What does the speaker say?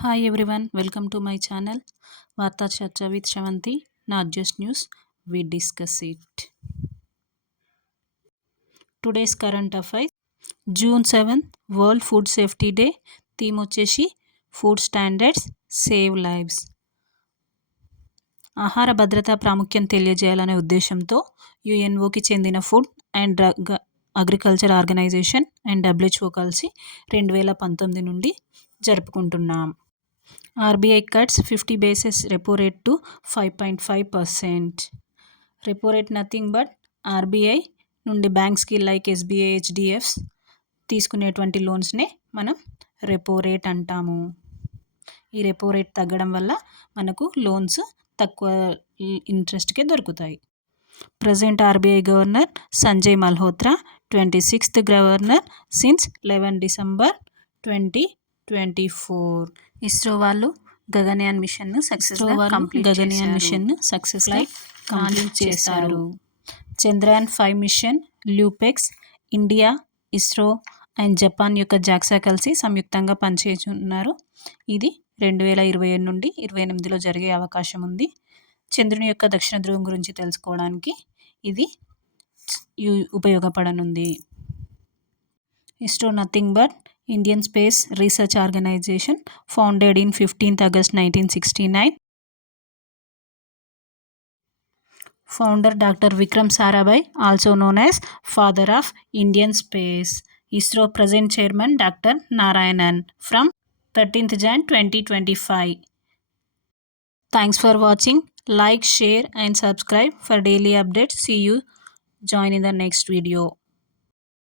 Hi everyone, welcome to my channel Varta Charcha with Shavanti. Not just news, we discuss it. Today's current affairs. June 7th, World Food Safety Day. Theme వచ్చేసి food standards save lives. ఆహార భద్రతా ప్రాముఖ్యం తెలియజేయాలనే ఉద్దేశంతో యుఎన్ఓకి చెందిన food and drug agriculture organisation and WHO కలిసి 2019 నుండి జరుపుకుంటున్నాం. RBI cuts 50 basis repo rate to 5.5%. Repo rate nothing but RBI నుండి బ్యాంక్స్కి లైక్ SBI, HDFs తీసుకునేటువంటి లోన్స్నే మనం రెపో రేట్ అంటాము. ఈ రెపో రేట్ తగ్గడం వల్ల మనకు లోన్స్ తక్కువ ఇంట్రెస్ట్కే దొరుకుతాయి. Present RBI governor Sanjay Malhotra, 26th governor since 11 December 2024. ISRO వాళ్ళు గగన్యాన్ మిషన్ను సక్సెస్గా కంప్లీట్ చేశారు. Chandrayaan 5 mission, LUPEX, India, ISRO and Japan యొక్క జాక్సా కలిసి సంయుక్తంగా పనిచేస్తున్నారు. ఇది 2027 నుండి 2028లో జరిగే అవకాశం ఉంది. చంద్రుని యొక్క దక్షిణ ధ్రువం గురించి తెలుసుకోవడానికి ఇది ఉపయోగపడనుంది. ISRO nothing but Indian Space Research Organization, founded in 15th August 1969. Founder Dr. Vikram Sarabhai, also known as Father of Indian Space. ISRO present chairman Dr. Narayanan from 13th Jan 2025. Thanks for watching. Like, share and subscribe for daily updates. See you. Join in the next video.